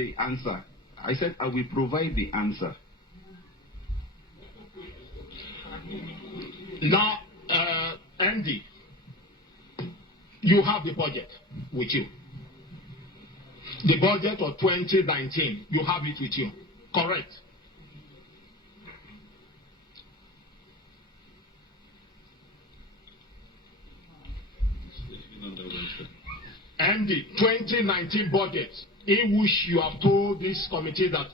the answer. I said I will provide the answer. Now, Andy, you have the budget with you. The budget of 2019, you have it with you. Correct? And the 2019 budget, in which you have told this committee that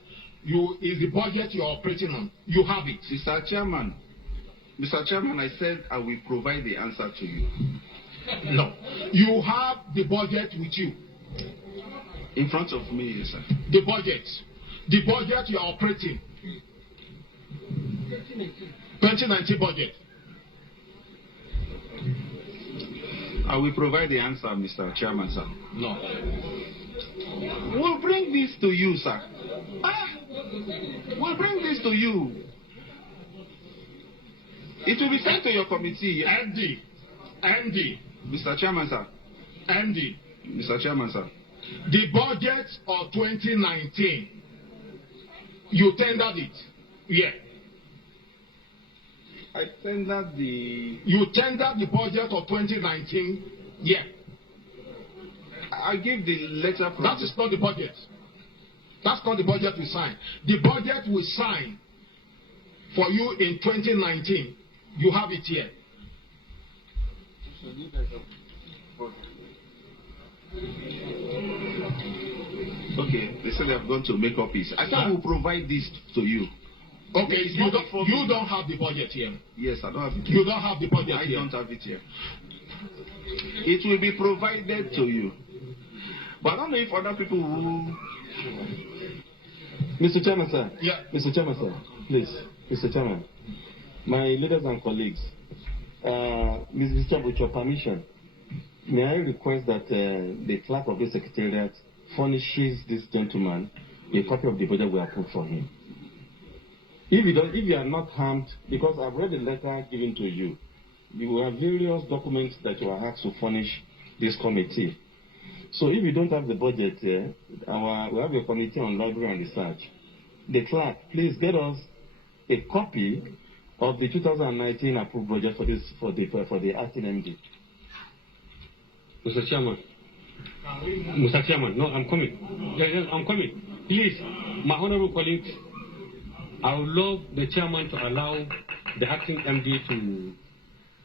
is the budget you are operating on. You have it. Mr. Chairman, I said I will provide the answer to you. No. You have the budget with you. In front of me, yes, sir. The budget you are operating. 2019 budget. I will provide the answer, Mr. Chairman, sir. No. We'll bring this to you, sir. We'll bring this to you. It will be sent to your committee. Andy. Mr. Chairman, sir. Andy. Mr. Chairman, sir. The budget of 2019, you tendered it. Yeah. I tendered the... You tendered the budget of 2019. Yeah. I gave the letter from... That is not the budget. That's not the budget we signed. The budget we signed for you in 2019. You have it here. Okay, they said they have gone to make copies. I thought we'll provide this to you. Okay, you don't have the budget here. Yes, I don't have it. You don't have the budget here. I don't have it here. It will be provided to you. But I don't know if other people will... Mr. Chairman, sir. Yeah. Mr. Chairman, sir. Please. Mr. Chairman. My leaders and colleagues. Mr. Chairman, with your permission, may I request that the clerk of the secretariat furnishes this gentleman a copy of the budget we approved for him. If you are not harmed, because I've read the letter given to you, you have various documents that you are asked to furnish this committee. So if you don't have the budget here, we have a committee on library and research. The clerk, please get us a copy of the 2019 approved budget for the acting MD. Mr. Chairman. Mr. Chairman, no, I'm coming. Yes, I'm coming. Please, my honorable colleagues, I would love the chairman to allow the acting MD to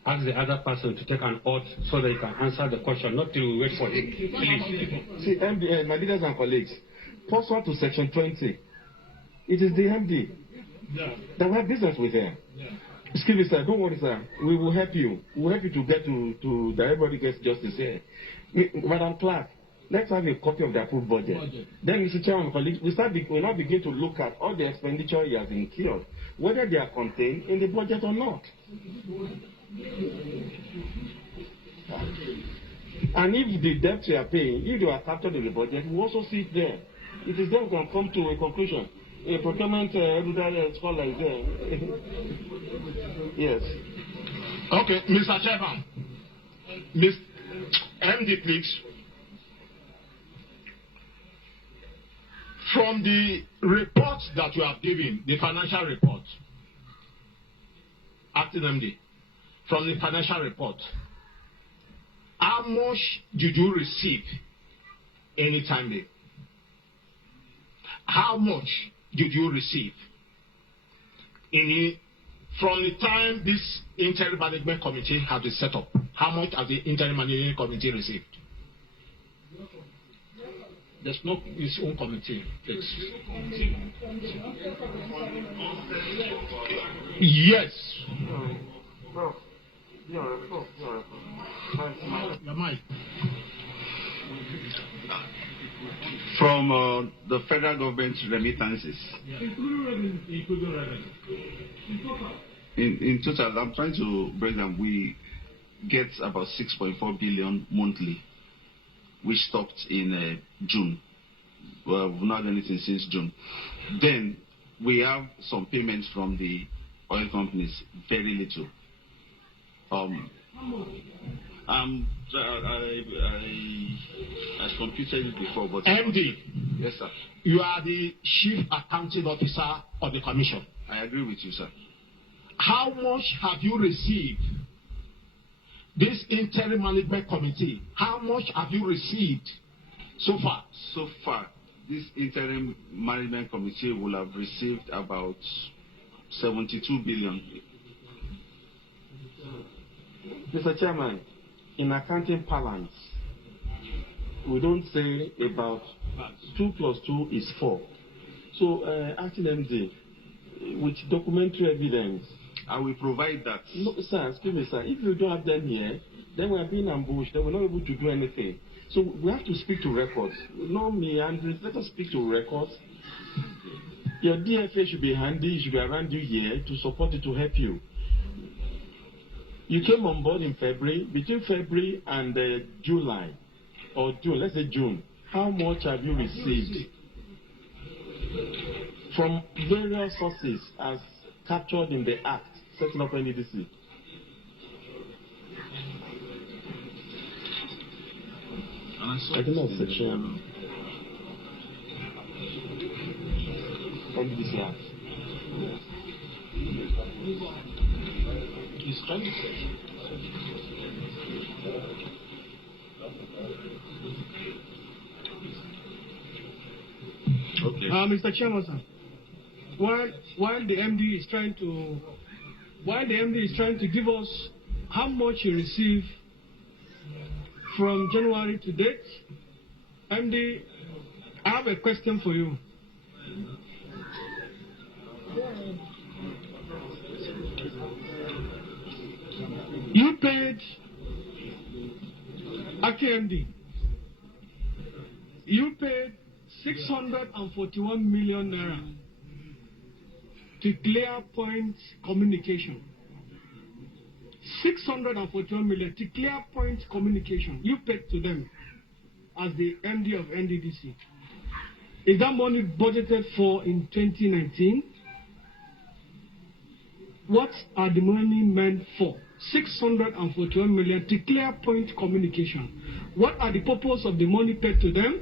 ask the other person to take an oath so they can answer the question, not till we wait for him. Please. See, MD, my leaders and colleagues, pursuant to Section 20, it is the MD that we have business with him. Excuse me, sir. Don't worry, sir. We will help you. We will help you to get to that everybody gets justice here. Madam Clerk, let's have a copy of the approved budget. Then, Mr. Chairman, colleagues, we now begin to look at all the expenditure he has incurred, whether they are contained in the budget or not. And if the debts you are paying, if they are captured in the budget, we also see it there. It is then we can come to a conclusion. A procurement scholar is there. Yes. Okay, Mr. Chairman. Ms. MD, please. From the report that you have given, the financial report, acting MD, from the financial report, how much did you receive anytime there? How much did you receive from the time this interim management committee has been set up? How much has the interim management committee received? There's no its own committee. Please. Yes. Your mic. From the federal government remittances. In total, I'm trying to break down. We get about 6.4 billion monthly, which stopped in June. Well, we've not done anything since June. Then we have some payments from the oil companies, very little. I computed it before, but MD, Yes, sir. You are the chief accounting officer of the commission. I agree with you, sir. How much have you received? This interim management committee, how much have you received so far? So far, this interim management committee will have received about 72 billion. Mr. Chairman, in accounting parlance, we don't say about 2 plus 2 is 4. So, Acting MD, with documentary evidence. I will provide that. No, sir, excuse me, sir. If you don't have them here, then we are being ambushed. Then we're not able to do anything. So we have to speak to records. No, me, Andrew, let us speak to records. Your DFA should be handy. It should be around you here to support it, to help you. You came on board in February. Between February and July, or June, let's say June, how much have you received from various sources as captured in the Act setting up NDDC? I don't know section NDDC Act. It's 26. Okay. Mr. Chairman, sir, while the MD is trying to give us how much he received from January to date, MD, I have a question for you. You paid MD. You paid 641 million naira to Clear Point Communication. 641 million to Clear Point Communication. You paid to them as the MD of NDDC. Is that money budgeted for in 2019? What are the money meant for? 641 million to Clear Point Communication. What are the purpose of the money paid to them?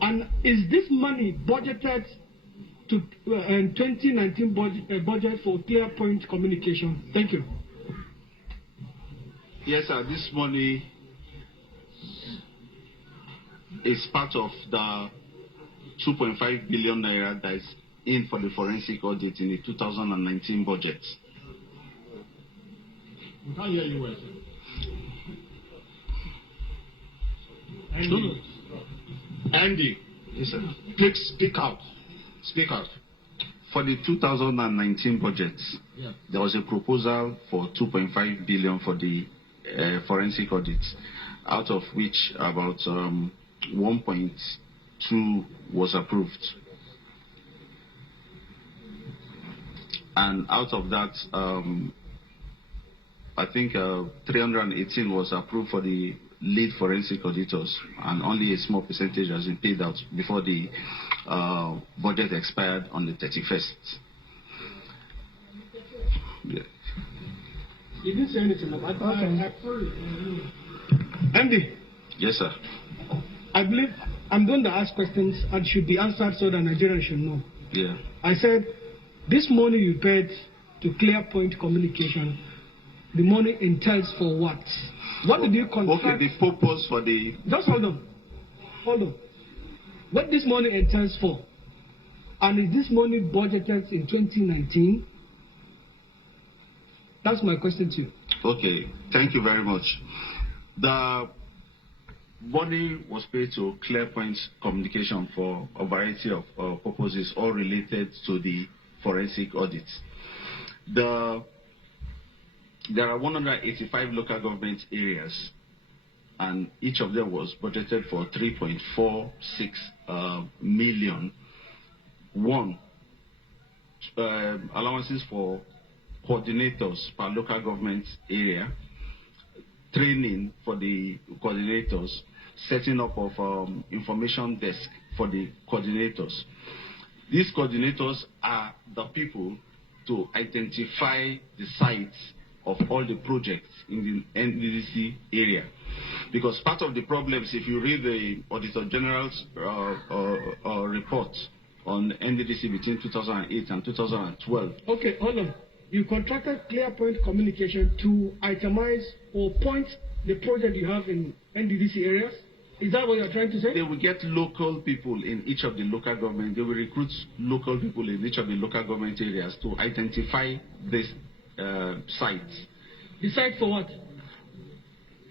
And is this money budgeted to 2019 budget for Clear Point Communication? Thank you. Yes, sir. This money is part of the 2.5 billion naira that is in for the forensic audit in the 2019 budget. We can't hear you well. Andy, Yes, sir. please speak out. Speak out. For the 2019 budget, Yeah. there was a proposal for 2.5 billion for the forensic audit, out of which about 1.2 was approved. And out of that, I think 318 was approved for the lead forensic auditors, and only a small percentage has been paid out before the budget expired on the 31st. Yeah. You didn't say anything about that. MD, Yes, sir. I believe I'm going to ask questions and should be answered so that Nigerians should know. Yeah. I said, this money you paid to Clear Point Communication, the money entails for what? What did you contract? Okay, the purpose for the... Just hold on. Hold on. What this money entails for? And is this money budgeted in 2019? That's my question to you. Okay, thank you very much. The money was paid to Clear Point Communication for a variety of purposes, all related to the forensic audit. There are 185 local government areas, and each of them was budgeted for 3.46 million. One, allowances for coordinators per local government area, training for the coordinators, setting up of information desk for the coordinators. These coordinators are the people to identify the sites of all the projects in the NDDC area. Because part of the problems, if you read the Auditor General's report on NDDC between 2008 and 2012. Okay, hold on. You contracted ClearPoint Communication to itemize or point the project you have in NDDC areas? Is that what you're trying to say? They will get local people in each of the local government. They will recruit local people in each of the local government areas to identify these sites. The site for what?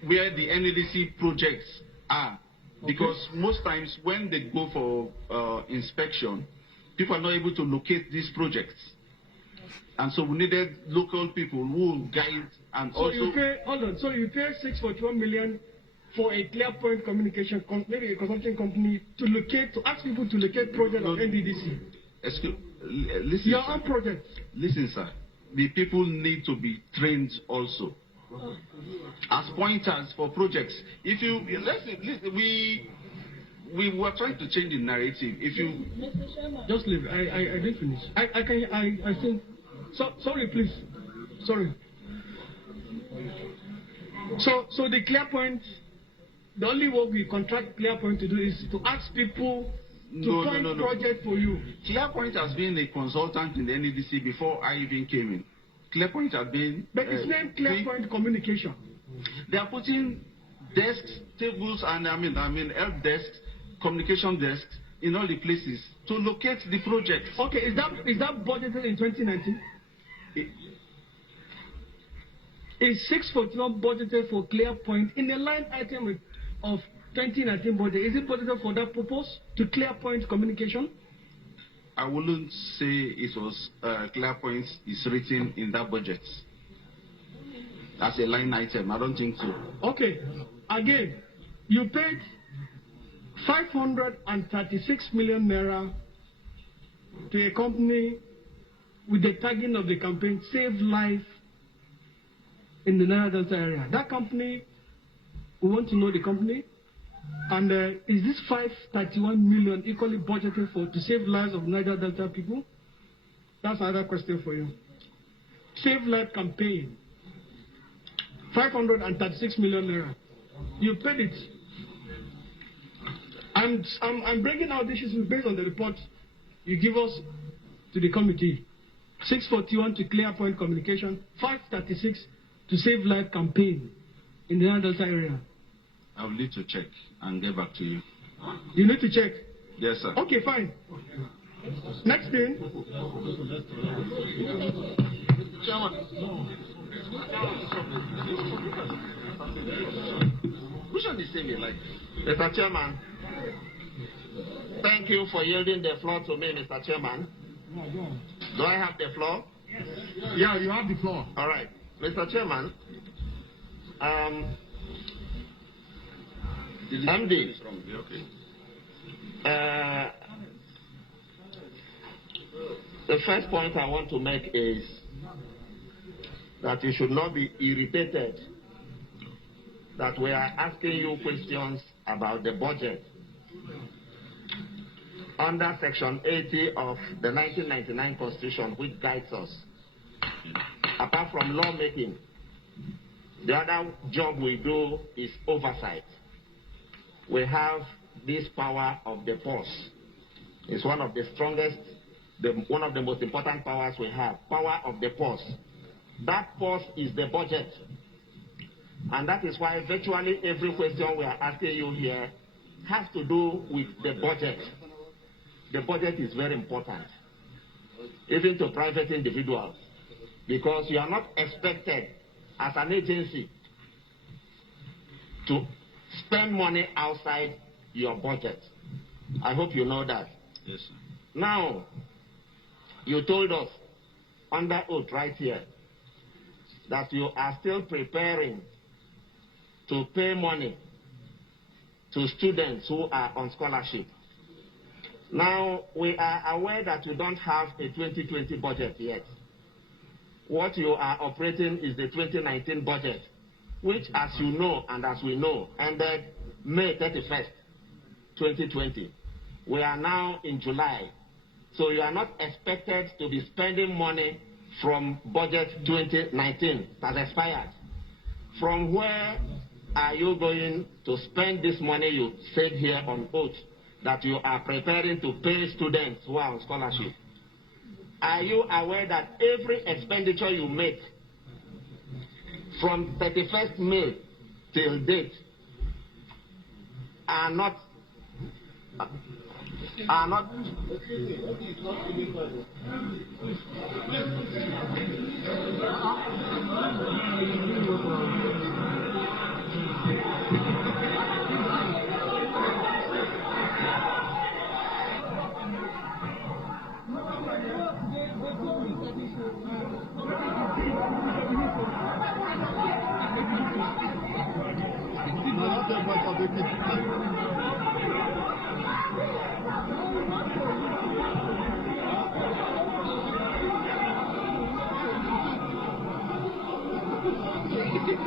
Where the NDDC projects are. Okay. Because most times when they go for inspection, people are not able to locate these projects. And so we needed local people who will guide and so also... You pay, hold on, so you pay 641 million for a ClearPoint Communication, maybe a consulting company, to ask people to locate projects of NDDC. Listen, Your sir. own project. Listen, sir. The people need to be trained also as pointers for projects. If you listen, we were trying to change the narrative. If you just leave, I didn't finish. I think. So sorry, please. Sorry. So the ClearPoint, the only work we contract ClearPoint to do is to ask people to point project for you. ClearPoint has been a consultant in the NDDC before I even came in. ClearPoint has been... But it's named ClearPoint Communication. They are putting desks, tables, and help desks, communication desks in all the places to locate the project. Okay, is that budgeted in 2019? Is 641 budgeted for ClearPoint in the line item of 2019 budget? Is it budgeted for that purpose, to ClearPoint Communication? I wouldn't say it was ClearPoint is written in that budget as a line item. I don't think so. Okay. Again, you paid 536 million naira to a company with the tagging of the campaign Save Life in the Niger Delta area. That company, we want to know the company. And is this 531 million equally budgeted to save lives of Niger Delta people? That's another question for you. Save Life campaign, 536 million naira. You paid it. I'm bringing out this issue based on the report you give us to the committee. 641 to ClearPoint Communication, 536 to Save Life campaign in the Niger Delta area. I will need to check and get back to you. You need to check? Yes, sir. Okay, fine. Next thing. Which one is saving life? Mr. Chairman, thank you for yielding the floor to me, Mr. Chairman. Do I have the floor? Yes. Yeah, you have the floor. All right. Mr. Chairman, MD, the first point I want to make is that you should not be irritated that we are asking you questions about the budget under Section 80 of the 1999 Constitution, which guides us. Apart from lawmaking, the other job we do is oversight. We have this power of the purse. It's one of the strongest, one of the most important powers we have, power of the purse. That purse is the budget. And that is why virtually every question we are asking you here has to do with the budget. The budget is very important, even to private individuals, because you are not expected as an agency to spend money outside your budget. I hope you know that. Yes, sir. Now, you told us under oath right here that you are still preparing to pay money to students who are on scholarship. Now, we are aware that you don't have a 2020 budget yet. What you are operating is the 2019 budget, which, as you know and as we know, ended May 31st, 2020. We are now in July. So you are not expected to be spending money from budget 2019 that has expired. From where are you going to spend this money you said here on oath that you are preparing to pay students who are on scholarship? Are you aware that every expenditure you make from 31st May till date are not